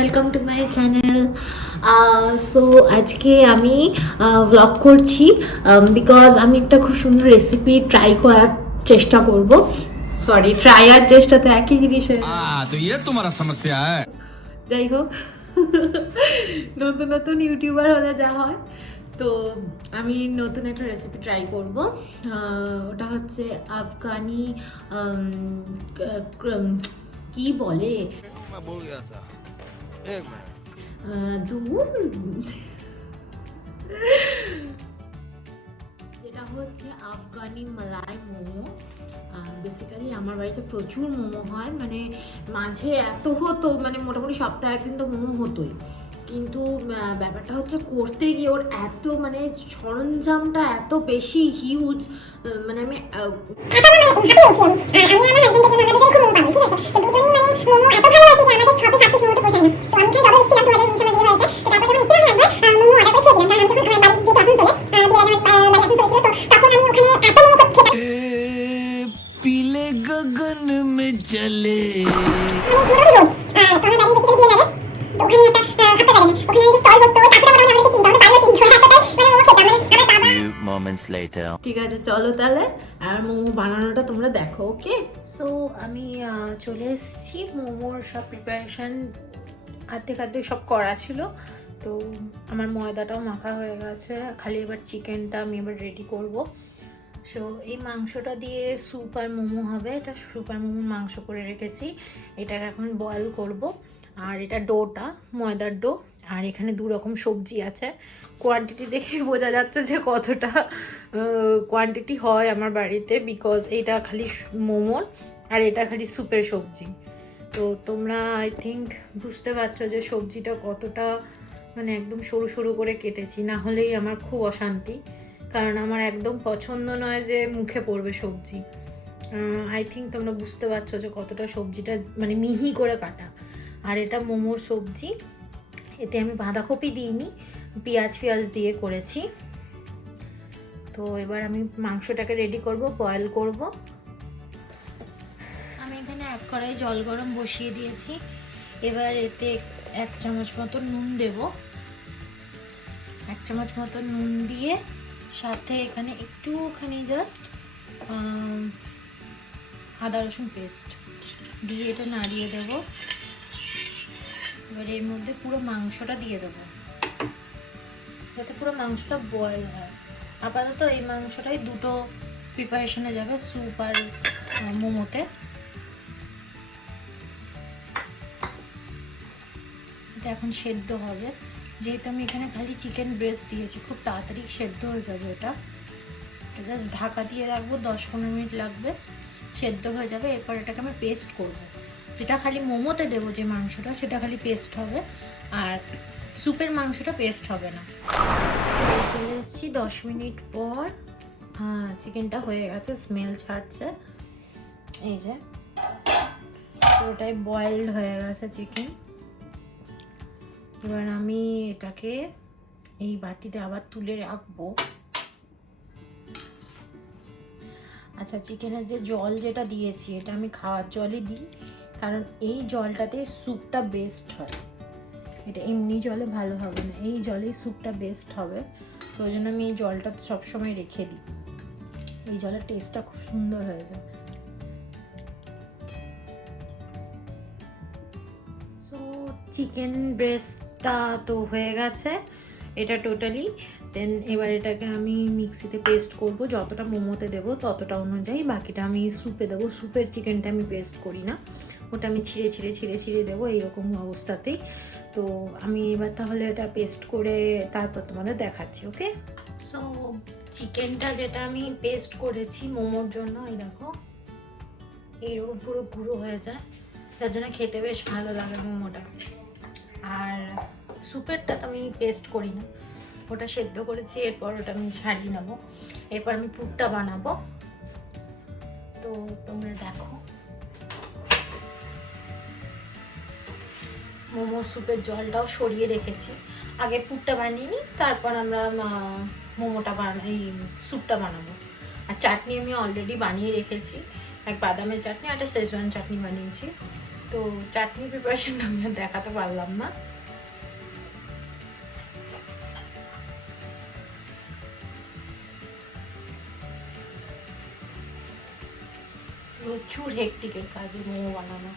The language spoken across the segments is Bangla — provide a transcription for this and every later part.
Welcome to my channel. So আজকে আমি ব্লগ করছি বিকজ আমি একটা খুব সুন্দর রেসিপি ট্রাই করার চেষ্টা করব। সরি, ট্রাই আর চেষ্টা তো একই জিনিস হয়ে तो ये तुम्हारा समस्या है। যাই হোক, নতুন নতুন ইউটিউবার হলে যা হয়, তো আমি নতুন একটা রেসিপি ট্রাই করব। ওটা হচ্ছে আফগানি কি বলে मैं भूल गया था। एक मिनट। দূর, যেটা হচ্ছে আফগানি মালাই মোমো। বেসিক্যালি আমার বাড়িতে প্রচুর মোমো হয়, মানে মাঝে এত হতো, মানে মোটামুটি সপ্তাহে একদিন তো মোমো হতোই। কিন্তু ব্যাপারটা হচ্ছে করতে গিয়ে ওর এত মানে সরঞ্জামটা এত বেশি হিউজ, মানে আমি पीले गगन में चले ঠিক আছে, চলো তাহলে আর মোমো বানানোটা তোমরা দেখো। ওকে, সো আমি চলে এসেছি। মোমোর সব প্রিপারেশান আর্ধেক সব করা ছিল, তো আমার ময়দাটাও মাখা হয়ে গেছে, খালি এবার চিকেনটা আমি এবার রেডি করব। সো এই মাংসটা দিয়ে স্যুপ আর মোমো হবে। এটা স্যুপ আর মোমো মাংস করে রেখেছি, এটাকে এখন বয়েল করব। আর এটা ডোটা ময়দার ডো, আর এখানে দু রকম সবজি আছে। কোয়ান্টিটি দেখে বোঝা যাচ্ছে যে কতটা কোয়ান্টিটি হয় আমার বাড়িতে, বিকজ এটা খালি মোমোর আর এটা খালি স্যুপের সবজি। তো তোমরা আই থিঙ্ক বুঝতে পারছো যে সবজিটা কতটা মানে একদম সরু সরু করে কেটেছি, না হলেই আমার খুব অশান্তি, কারণ আমার একদম পছন্দ নয় যে মুখে পড়বে সবজি। আই থিঙ্ক তোমরা বুঝতে পারছো যে কতটা সবজিটা মানে মিহি করে কাটা। আর এটা মোমোর সবজি, এতে আমি বাঁধাকপি দিইনি, পেঁয়াজ দিয়ে করেছি। তো এবার আমি মাংসটাকে রেডি করব, বয়েল করব। আমি এখানে 1 কড়াই জল গরম বসিয়ে দিয়েছি। এবার এতে 1 চামচ মতো নুন দেব। 1 চামচ মতো নুন দিয়ে সাথে এখানে একটুখানি জাস্ট আদা রসুন পেস্ট দিয়ে এটা নাড়িয়ে দেব। এবার এর মধ্যে পুরো মাংসটা দিয়ে দেবো, যাতে পুরো মাংসটা বয়েল হয়। আপাতত এই মাংসটাই দুটো প্রিপারেশনে যাবে, স্যুপ আর মোমোতে। এটা এখন সেদ্ধ হবে, যেহেতু আমি এখানে খালি চিকেন ব্রেস্ট দিয়েছি, খুব তাড়াতাড়ি সেদ্ধ হয়ে যাবে। এটা জাস্ট ঢাকা দিয়ে রাখবো, 10-15 মিনিট লাগবে, সেদ্ধ হয়ে যাবে। এরপর এটাকে আমি পেস্ট করব। যেটা খালি মোমোতে দেবো যে মাংসটা, সেটা খালি পেস্ট হবে, আর স্যুপের মাংসটা পেস্ট হবে না। চলে এসেছি 10 মিনিট পর। চিকেনটা হয়ে গেছে, স্মেল ছাড়ছে। এই যে পুরোটাই বয়েলড হয়ে গেছে চিকেন। এবার আমি এটাকে এই বাটিতে আবার তুলে রাখবো। আচ্ছা, চিকেনের যে জল যেটা দিয়েছি, এটা আমি খাওয়ার জলই দিই, কারণ এই জলটাতে স্যুপটা বেস্ট হয়। এটা এমনি জলে ভালো হবে না, এই জলেই স্যুপটা বেস্ট হবে। তো ওই জন্য আমি এই জলটা সবসময় রেখে দিই, এই জলের টেস্টটা খুব সুন্দর হয়ে যায়। সো চিকেন ব্রেস্টটা তো হয়ে গেছে এটা টোটালি। দেন এবার এটাকে আমি মিক্সিতে পেস্ট করব, যতটা মোমোতে দেবো ততটা অনুযায়ী। বাকিটা আমি স্যুপে দেবো। স্যুপের চিকেনটা আমি পেস্ট করি না, ওটা আমি ছিঁড়ে দেবো এইরকম অবস্থাতেই। তো আমি এবার তাহলে এটা পেস্ট করে তারপর তোমাদের দেখাচ্ছি। ওকে, সো চিকেনটা যেটা আমি পেস্ট করেছি মোমোর জন্য, এই দেখো এইরকম পুরো গুঁড়ো হয়ে যায়, যার জন্য খেতে বেশ ভালো লাগে মোমোটা। আর স্যুপেরটা তো আমি পেস্ট করি না, ওটা সেদ্ধ করেছি, এরপর ওটা আমি ছাড়িয়ে নেবো। এরপর আমি পুরটা বানাবো, তো তোমরা দেখো। মোমোর স্যুপের জলটাও সরিয়ে রেখেছি, আগে পুরটা বানিয়ে নিই, তারপর আমরা মোমোটা এই স্যুপটা বানাবো। আর চাটনি আমি অলরেডি বানিয়ে রেখেছি, এক বাদামের চাটনি আর একটা শেজওয়ান চাটনি বানিয়েছি। তো চাটনি প্রিপারেশনটা আমি আর দেখাতে পারলাম না। প্রচুর হেক্টিকের কাজে মোমো বানানো,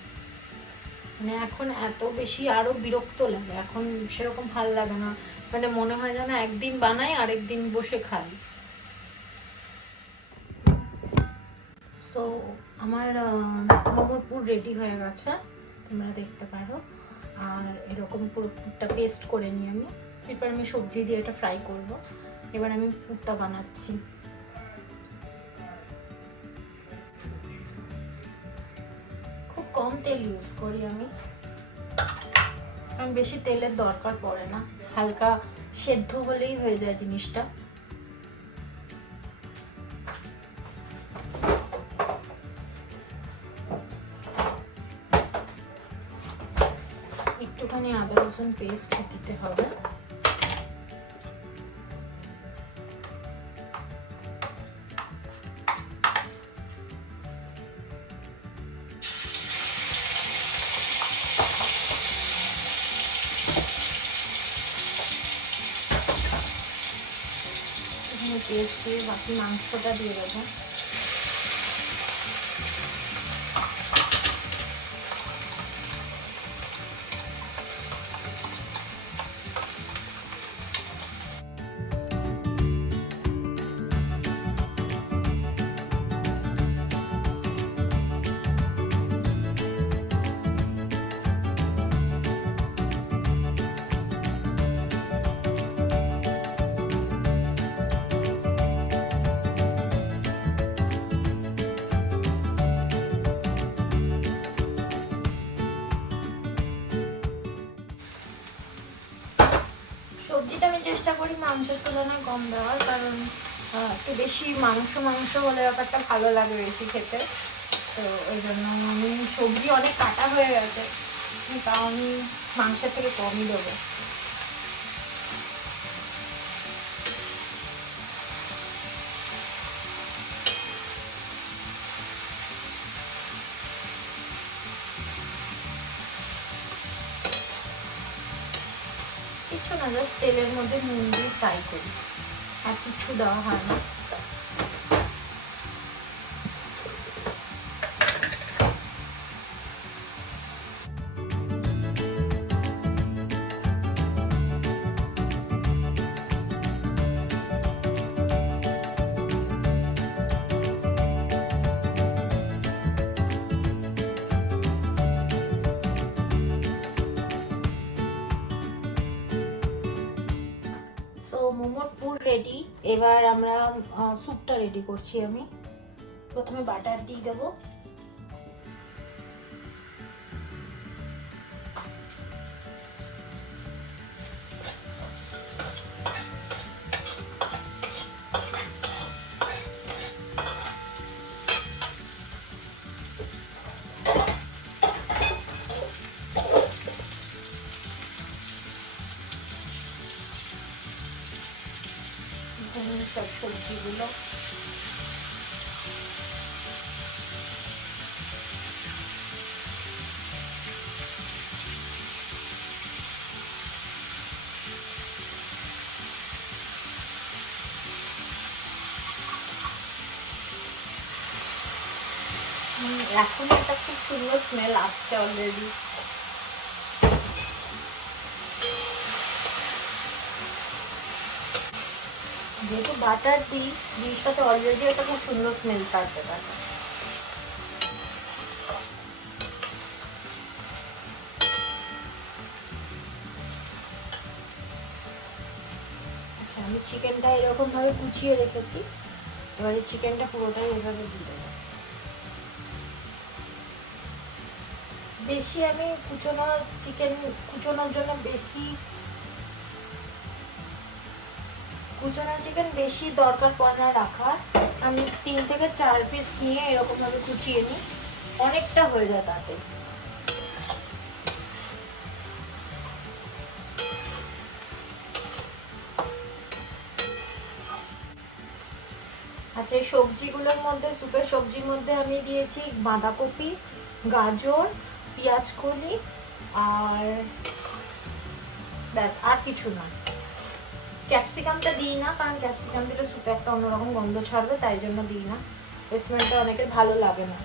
মানে এখন এত বেশি আরো বিরক্ত লাগে, এখন সেরকম ভালো লাগে না, মানে মনে হয় যেন একদিন বানাই আরেকদিন বসে খাই। সো আমার মোমোর পুর রেডি হয়ে গেছে, তোমরা দেখতে পারো। আর এরকম পুরো পুরটা পেস্ট করে নিই আমি, এরপর আমি সবজি দিয়ে এটা ফ্রাই করব। এবার আমি পুরটা বানাচ্ছি। খুব কম তেল ইউজ করি আমি, কারণ বেশি তেলের দরকার পড়ে না, হালকা সেদ্ধ হলেই হয়ে যায় জিনিসটা। একটুখানি আদা রসুন পেস্ট দিতে হবে। পেস্ট দিয়ে বাকি মাংসটা দিয়ে দেবো। সবজিটা আমি চেষ্টা করি মাংসের তুলনায় কম দেওয়ার, কারণ একটু বেশি মাংস মাংস হলে ব্যাপারটা ভালো লাগে বেশি খেতে। তো ওই জন্য আমি সবজি অনেক কাটা হয়ে গেছে, তাও আমি মাংসের থেকে কমই দেবো। কিছু না, জাস্ট তেলের মধ্যে নুন দিয়ে ফ্রাই করি, আর কিছু দেওয়া হয় না। মোমোর পুর রেডি। এবার আমরা স্যুপটা রেডি করছি। আমি প্রথমে বাটার দিয়ে দেবো, সব সবজিগুলো এখন একটা খুব সুন্দর স্মেল আসছে অলরেডি। যেহেতু বাটার দিই, জিনিসটাতে অলরেডি একটা খুব সুন্দর স্মেল থাকতে পারে। আচ্ছা, আমি চিকেনটা এরকম ভাবে কুচিয়ে রেখেছি, এবারে চিকেনটা পুরোটাই এভাবে দিয়ে দেবো। বেশি আমি কুচোনোর জন্য কুচোনো চিকেন বেশি দরকার পড়ে না রাখার। আমি 3 থেকে 4 পিস নিয়ে এরকম ভাবে কুচিয়ে নিই, অনেকটা হয়ে যায় তাতে। আচ্ছা, এই সবজিগুলোর মধ্যে, স্যুপের সবজির মধ্যে আমি দিয়েছি বাঁধাকপি, গাজর, পেঁয়াজ কলি আর ব্যাস, আর কিছু না। ক্যাপসিকামটা দিই না, কারণ ক্যাপসিকাম দিলে সুপে একটা অন্যরকম গন্ধ ছাড়বে, তাই জন্য দিই না। স্মেলটা অনেকের ভালো লাগে না।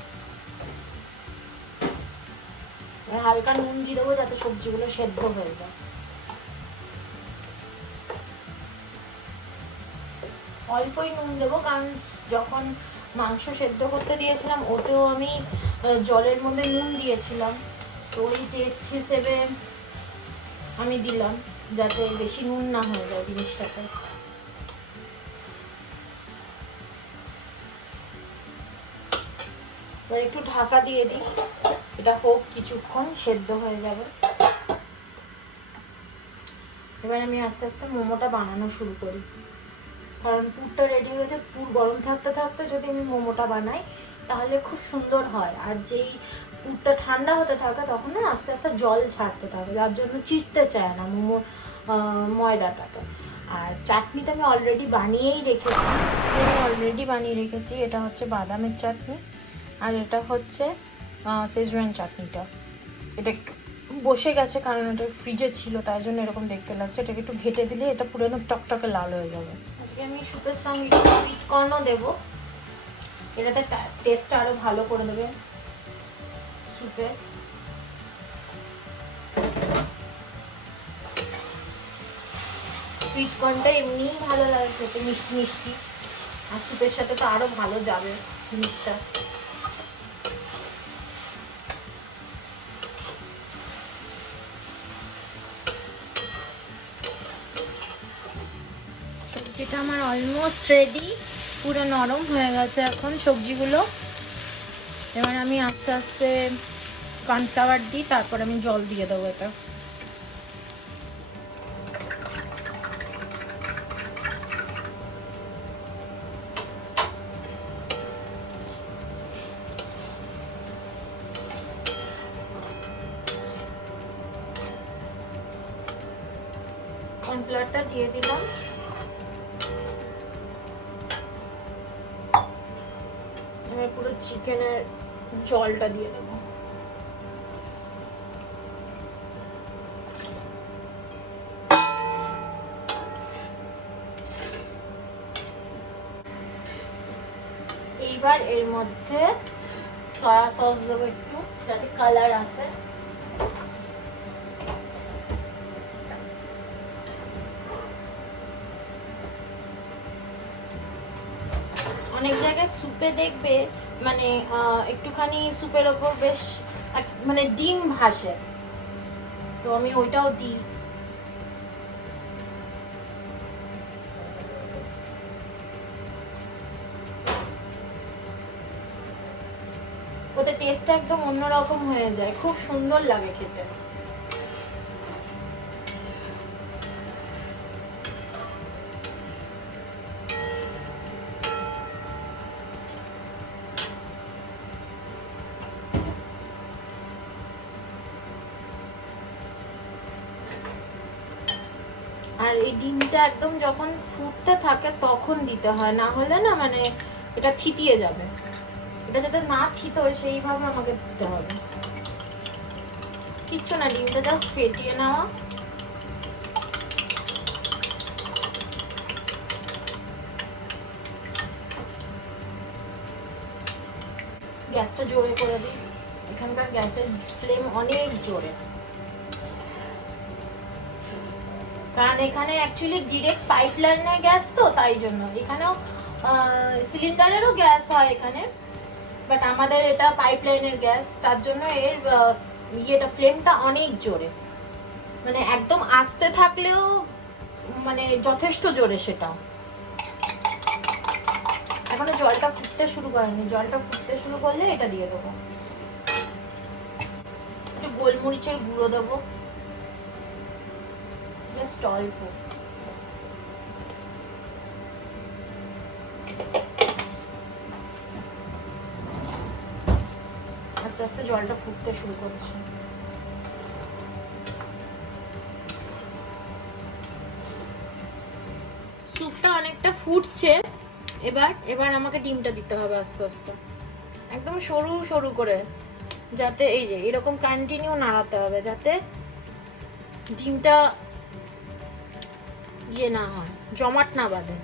হালকা নুন দিয়ে দেবো যাতে সবজিগুলো সেদ্ধ হয়ে যায়। অল্পই নুন দেবো, কারণ যখন মাংস সেদ্ধ করতে দিয়েছিলাম ওতেও আমি জলের মধ্যে নুন দিয়েছিলাম, তো ওই টেস্ট হিসেবে আমি দিলাম, যাতে বেশি নুন না হয়ে যায় জিনিসটাতে। এবার একটু ঢাকা দিয়ে দিই, এটা হোক কিছুক্ষণ, সেদ্ধ হয়ে যাবে। এবার আমি আস্তে আস্তে মোমোটা বানানো শুরু করি, কারণ পুরটা রেডি হয়ে গেছে। পুর গরম থাকতে থাকতে যদি আমি মোমোটা বানাই তাহলে খুব সুন্দর হয়, আর যেই পুরটা ঠান্ডা হতে থাকে তখন না আস্তে আস্তে জল ছাড়তে থাকে, যার জন্য চিটতে চায় না মোমো ময়দাটাকে। আর চাটনিটা আমি অলরেডি বানিয়ে রেখেছি। এটা হচ্ছে বাদামের চাটনি, আর এটা হচ্ছে শেজওয়ান চাটনিটা। এটা একটু বসে গেছে কারণ এটা ফ্রিজে ছিল, তাই জন্য এরকম দেখতে লাগছে। এটাকে একটু ঘেটে দিলে এটা পুরো একদম টকটকে লাল হয়ে যাবে। আজকে আমি সুপের সঙ্গে একটু সুইট কর্নও দেবো, এটাতে টেস্টটা আরো ভালো করে দেবে সুপের। সুইট কর্নটা এমনিই ভালো লাগে খেতে, মিষ্টি মিষ্টি, আর সুপের সাথে তো আরো ভালো যাবে জিনিসটা। সবজিটা আমার অলমোস্ট রেডি, পুরো নরম হয়ে গেছে এখন সবজিগুলো। এবার আমি আস্তে আস্তে কর্নফ্লাওয়ার দিই, তারপর আমি জল দিয়ে দেবো। এটা কর্নফ্লাওয়ারটা দিয়ে দিলাম। এবার পুরো চিকেনের জলটা দিয়ে দেবো। এইবার এর মধ্যে সয়া সস দেবো একটু, যাতে কালার আসে। অনেক জায়গায় সুপে দেখবে মানে একটুখানি সুপের ওপর বেশ মানে ডিম ভাসে, তো আমি ওইটাও দিই। ওতে টেস্টটা একদম অন্যরকম হয়ে যায়, খুব সুন্দর লাগে খেতে। আর এই ডিমটা একদম যখন ফুটতে থাকে তখন দিতে হয়, না হলে না মানে এটা থিতিয়ে যাবে। এটা যাতে না থিতোয় সেইভাবে আমাকে দিতে হবে। কিচ্ছু না, ডিমটা জাস্ট ফেটিয়ে নেওয়া। গ্যাসটা জোরে করে দিই, এখানকার গ্যাসের ফ্লেম অনেক জোরে, কারণ এখানে অ্যাকচুয়ালি ডিরেক্ট পাইপলাইনের গ্যাস, তো তাই জন্য। এখানেও সিলিন্ডারেরও গ্যাস হয় এখানে, বাট আমাদের এটা পাইপলাইনের গ্যাস, তার জন্য এর ইয়েটা ফ্লেমটা অনেক জোরে, মানে একদম আস্তে থাকলেও মানে যথেষ্ট জোরে সেটা। এখনো জলটা ফুটতে শুরু করেনি, জলটা ফুটতে শুরু করলে এটা দিয়ে দেবো। একটু গোলমরিচের গুঁড়ো দেবো, জাস্ট অল্প। আস্তে আস্তে জলটা ফুটতে শুরু করছে। স্যুপটা অনেকটা ফুটছে, এবার আমাকে ডিমটা দিতে হবে আস্তে আস্তে, একদম সরু সরু করে, যাতে এই যে এরকম কন্টিনিউ নাড়াতে হবে যাতে ডিমটা ইয়ে না হয়, জমাট না বাঁধে,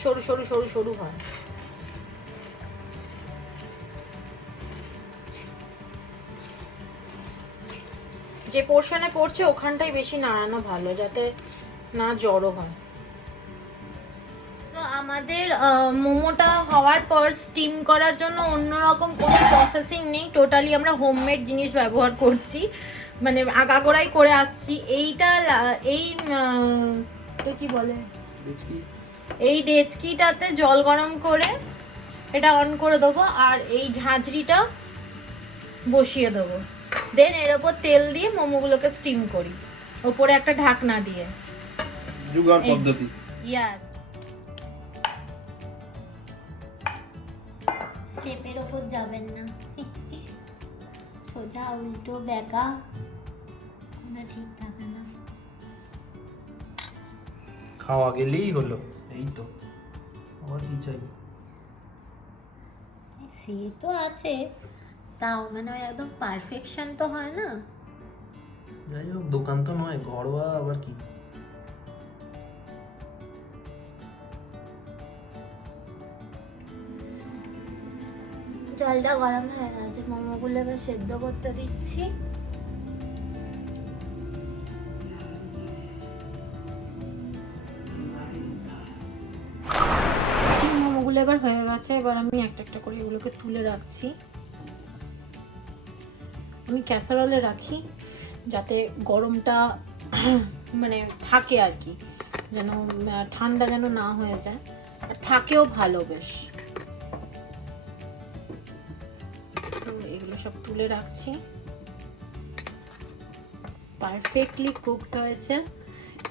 সরু সরু সরু সরু হয়। যে পোর্শনে পড়ছে ওখানটাই বেশি নাড়ানো ভালো যাতে না জড়ো হয়। তো আমাদের মোমোটা হওয়ার পর স্টিম করার জন্য অন্যরকম কোনো প্রসেসিং নেই, টোটালি আমরা হোমমেড জিনিস ব্যবহার করছি, মানে আগাগোড়াই করে আসছি। এইটা এই তো কি বলে, এই ডেচকিটাতে জল গরম করে এটা অন করে দেবো আর এই ঝাঁঝরিটা বসিয়ে দেবো, দেন এর ওপর তেল দিয়ে মোমোগুলোকে স্টিম করি ওপরে একটা ঢাকনা দিয়ে। জুগাড় পদ্ধতি। ইয়াস, শেপের ওপর যাবেন না, সোজা উল্টো বেঁকা কোনো ঠিক থাকে না। খাওয়া গেলেই হলো, এই তো, আর কি চাই? সে তো আছে, তাও মানে ওই একদম পারফেকশন তো হয় না। যাই হোক, দোকান তো নয়, ঘরোয়া আবার কি। জলটা গরম হয়ে গেছে, মোমোগুলো এবার সেদ্ধ করতে দিচ্ছি। স্টিম মোমোগুলো এবার হয়ে গেছে, এবার আমি একটা একটা করে এগুলোকে তুলে রাখছি। আমি ক্যাসারোলে রাখি যাতে গরমটা মানে থাকে আর কি, যেন ঠান্ডা যেন না হয়ে যায়, আর থাকেও ভালো বেশ। তো এগুলো সব তুলে রাখছি। পারফেক্টলি কুকড হয়েছে,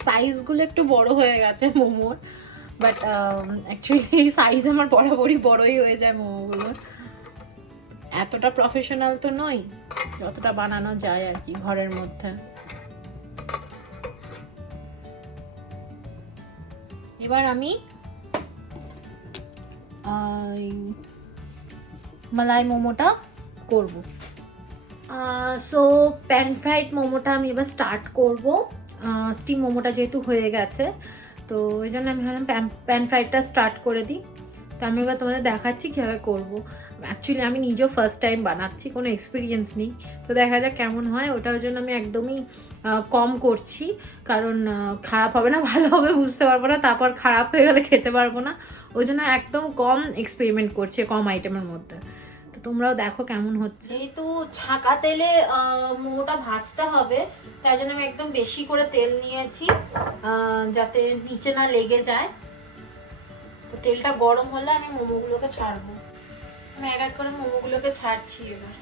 সাইজগুলো একটু বড় হয়ে গেছে মোমোর, বাট অ্যাকচুয়ালি সাইজ আমার বরাবরই বড়ই হয়ে যায় মোমোগুলো। এতটা প্রফেশনাল তো নই, যতটা বানানো যায় আর কি ঘরের মধ্যে। এবার আমি মালাই মোমোটা করব। সো প্যান ফ্রাইড মোমোটা আমি এবার স্টার্ট করব। স্টিম মোমোটা যেহেতু হয়ে গেছে, তো ওই জন্য আমি ভাবলাম প্যান ফ্রাইডটা স্টার্ট করে দিই। তো আমি এবার তোমাদের দেখাচ্ছি কীভাবে করব। অ্যাকচুয়ালি আমি নিজেও ফার্স্ট টাইম বানাচ্ছি, কোনো এক্সপিরিয়েন্স নেই, তো দেখা যাক কেমন হয়। ওটার জন্য আমি একদমই কম করছি, কারণ খারাপ হবে না ভালো হবে বুঝতে পারবো না, তারপর খারাপ হয়ে গেলে খেতে পারবো না, ওই জন্য একদম কম এক্সপেরিমেন্ট করছি, কম আইটেমের মধ্যে। তো তোমরাও দেখো কেমন হচ্ছে। যেহেতু ছাঁকা তেলে মোমোটা ভাজতে হবে, তাই জন্য আমি একদম বেশি করে তেল নিয়েছি যাতে নিচে না লেগে যায়। তো তেলটা গরম হলে আমি মোমোগুলোকে ছাড়বো। আমি এক এক করে মোমোগুলোকে ছাড়ছি এবার।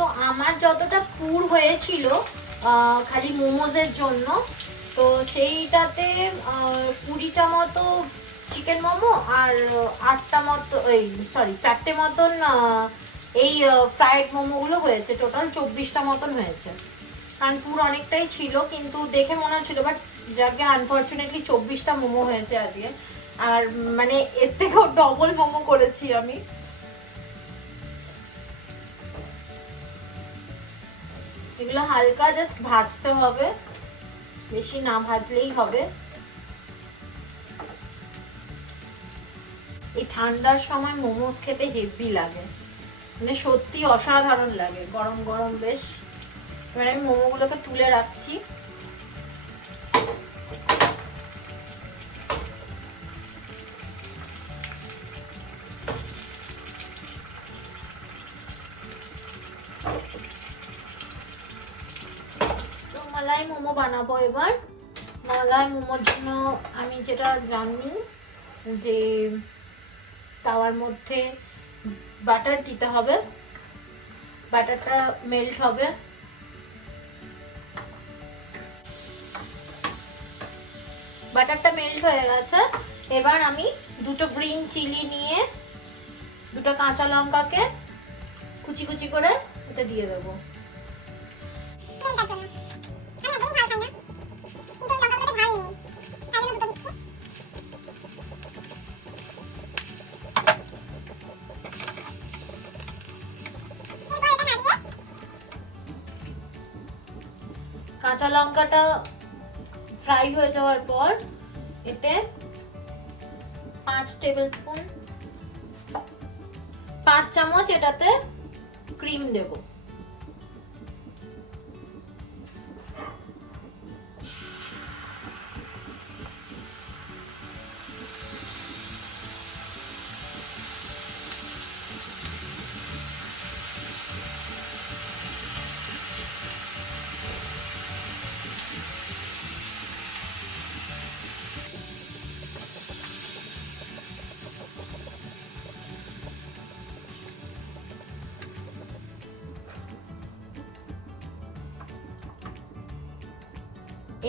তো আমার যতটা পুর হয়েছিল খালি মোমোজের জন্য, তো সেইটাতে 20টা মতো চিকেন মোমো আর 8টা মতো চারটে মতন এই ফ্রাইড মোমোগুলো হয়েছে, টোটাল 24টা মতন হয়েছে। কারণ পুর অনেকটাই ছিল, কিন্তু দেখে মনে হচ্ছিল, বাট যাকে আনফর্চুনেটলি 24টা মোমো হয়েছে আজকে। আর মানে এর থেকেও ডবল মোমো করেছি আমি। এগুলো হালকা জাস্ট ভাজতে হবে, বেশি না ভাজলেই হবে। এই ঠান্ডার সময় মোমোস খেতে হেভি লাগে, মানে সত্যি অসাধারণ লাগে, গরম গরম বেশ। এবার আমি মোমোগুলোকে তুলে রাখছি। মালাই মোমো বানাবো এবার। মালাই মোমোর জন্য আমি যেটা জানি যে তাওয়ার মধ্যে বাটার দিতে হবে, বাটারটা মেল্ট হবে, বাটারটা মেল্ট হয়ে গেছে। এবার আমি দুটো গ্রিন চিলি নিয়ে দুটো কাঁচা লঙ্কাকে কুচি কুচি করে এটা দিয়ে দেবো। কাঁচা লঙ্কাটা ফ্রাই হয়ে যাওয়ার পর এতে 5 চামচ এটাতে ক্রিম দেব।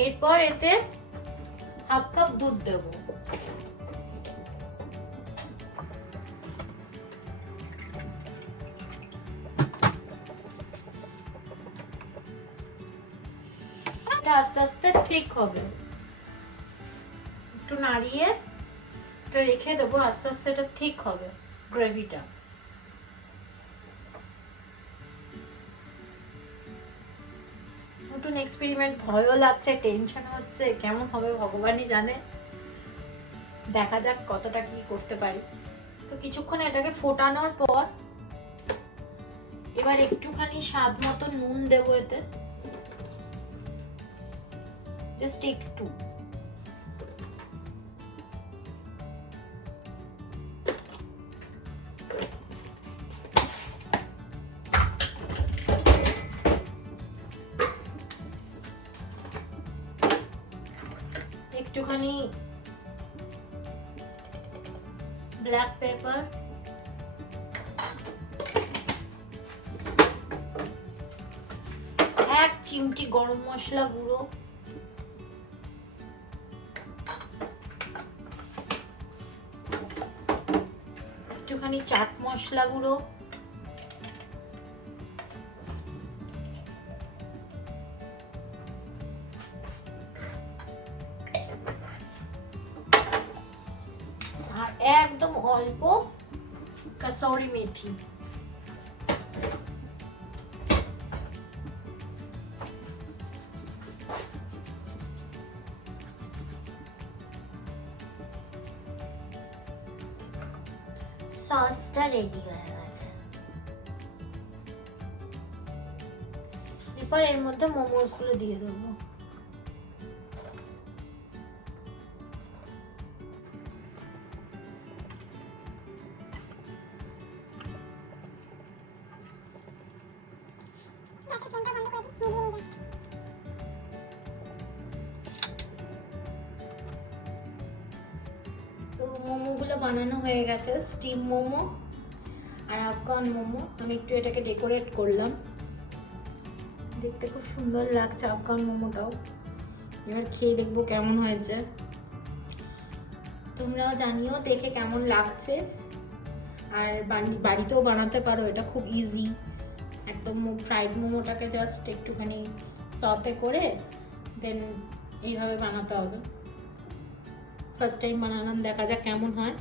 এরপর এতে হাফ কাপ দুধ দেব। এটা আস্তে আস্তে ঠিক হবে, একটু নাড়িয়ে এটা রেখে দেবো। আস্তে আস্তে এটা ঠিক হবে গ্রেভিটা। নতুন এক্সপেরিমেন্ট, ভয়ও লাগছে, টেনশন হচ্ছে, কেমন হবে ভগবানই জানে। দেখা যাক কতটা কি করতে পারি। তো কিছুক্ষণ এটাকে ফোটানোর পর এবার একটুখানি স্বাদ মতো নুন দেবো এতে, জাস্ট একটু। একটুখানি ব্ল্যাক পেপার, এক চিমটি গরম মশলা গুঁড়ো, একটুখানি চাট মশলা গুঁড়ো, আর একদম অল্প কাসুরি মেথি। সসটা রেডি হয়ে গেছে। এরপর এর মধ্যে মোমোস গুলো দিয়ে দেবো। তো মোমোগুলো বানানো হয়ে গেছে, স্টিম মোমো আর আফগান মোমো। আমি একটু এটাকে ডেকোরেট করলাম, দেখতে খুব সুন্দর লাগছে আফগান মোমোটাও। এবার খেয়ে দেখবো কেমন হয়েছে। তোমরাও জানিও দেখে কেমন লাগছে। আর বাড়িতেও বানাতে পারো, এটা খুব ইজি একদম। ফ্রাইড মোমোটাকে জাস্ট একটুখানি সতে করে দেন এইভাবে বানাতে হবে। ফার্স্ট টাইম বানালাম, দেখা যাক কেমন হয়।